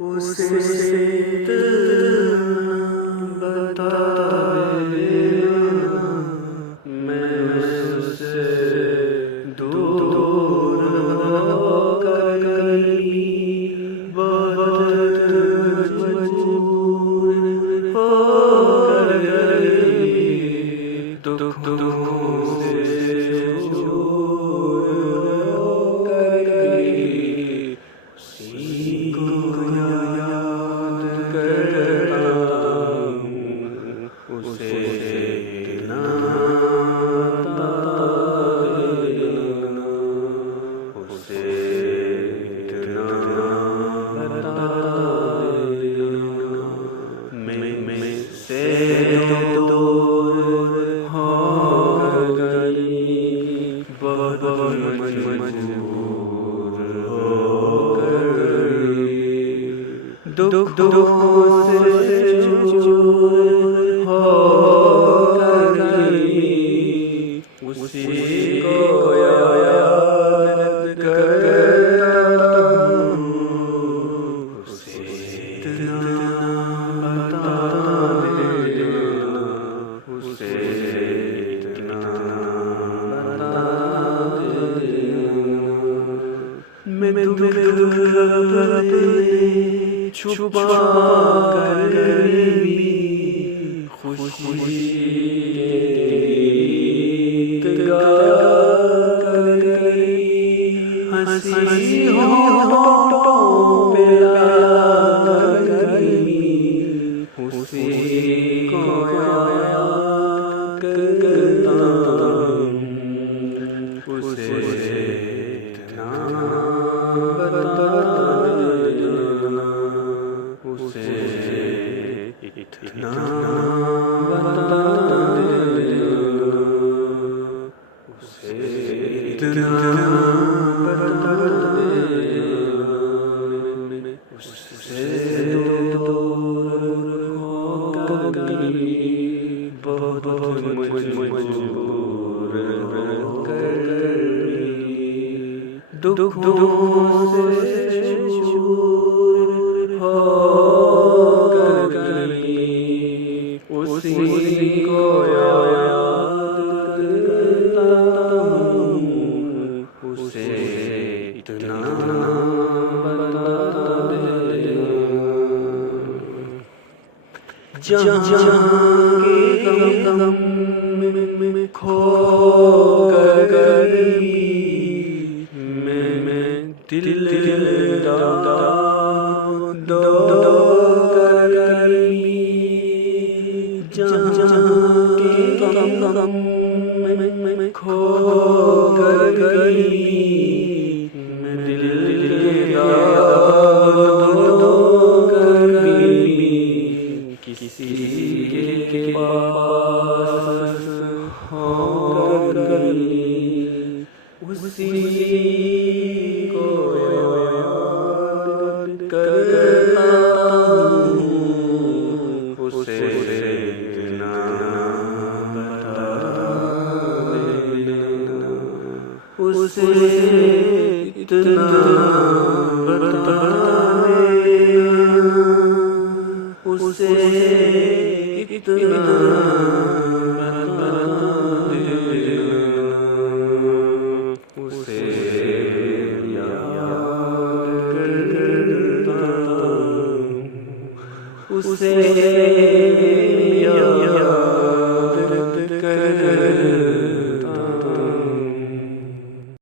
उसे इतना बता देना, मैं उससे दूर होकर भी बहुत मजबूर होकर भी दुखों से दूर होकर भी उसी को याद करता हूँ, उसे इतना बता देना, उसे इतना बता देना, मैं से दूर होकर भी बहुत मजबूर होकर दुखों से दूर होकर भी उसी को याद करता हूँ, उसे इतना बता देना, उसे इतना बता देना, मैं तुम्हें अपने छुपा कर भी खुशी गा कर भी हंसी होठों पे आकर भी उसी को याद करता हूँ, उसे इतना बता देना, उसे इतना बता देना, उसे इतना बता देना, उससे दूर होकर भी बहुत मजबूर होकर भी दुखों से दूर होकर भी उसी को याद करता हूँ, उसे इतना बता देना, जहाँ के गम में खोकर भी मैं दिल दो कर भी, जहाँ के गम में खोकर भी मैं दिल दो कर भी किसी के पास होकर भी उसी को याद करता हूँ, उसे इतना बता देना, उसे इतना बता देना, उसे इतना बता देना, उसे याद करता हूँ, उसे याद करता